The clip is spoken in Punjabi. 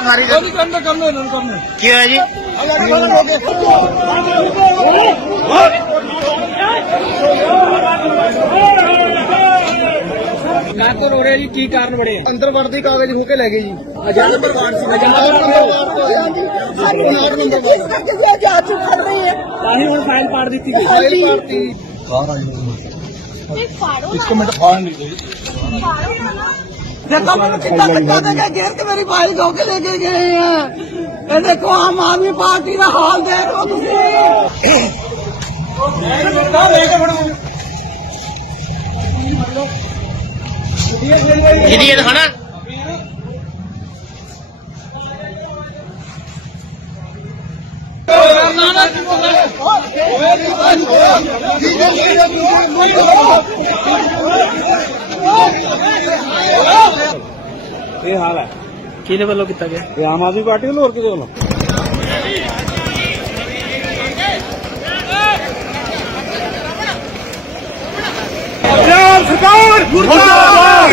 ਮਾਰੀ ਨਹੀਂ ਕਰਨਾ ਕਰਨਾ ਇਹਨਾਂ ਨੂੰ ਕਰਨਾ ਕੀ ਹੋਇਆ ਜੀ ਕਾਕੋ ਰੋ ਰਿਹਾ ਜੀ ਕੀ ਕਾਰਨ ਬੜੇ ਅੰਦਰ ਵੜਦੇ ਕਾਗਜ਼ ਹੋ ਕੇ ਲੈ ਗਏ ਜੀ ਆਜ਼ਾਦ ਪ੍ਰਧਾਨ ਸੀ ਤਾਂ ਹੀ ਹੁਣ ਫਾਈਲ ਪਾੜ ਦਿੱਤੀ ਗਈ ਫਾਈਲ ਪਾਰਟੀ ਇੱਕ ਮਿੰਟ ਫਾੜ ਨਹੀਂ ਗਈ देखो मैंने कितना धक्का देके घेर के मेरी फाइल खो के लेके गए हैं ये देखो आम आदमी पार्टी का हाल देख लो तुम ਜਿਹਦੀ ਇਹ ਦਿਖਾਣਾ ਇਹ ਹਾਲ ਹੈ। ਕਿਹਦੇ ਵੱਲੋਂ ਕੀਤਾ ਗਿਆ? ਇਹ ਆਮ ਆਦਮੀ ਪਾਰਟੀ ਵੱਲੋਂ ਹੋਰ ਕਿਹਦੇ ਵੱਲੋਂ? ਸਰਕਾਰ! ਮੁਰਦਾਬਾਦ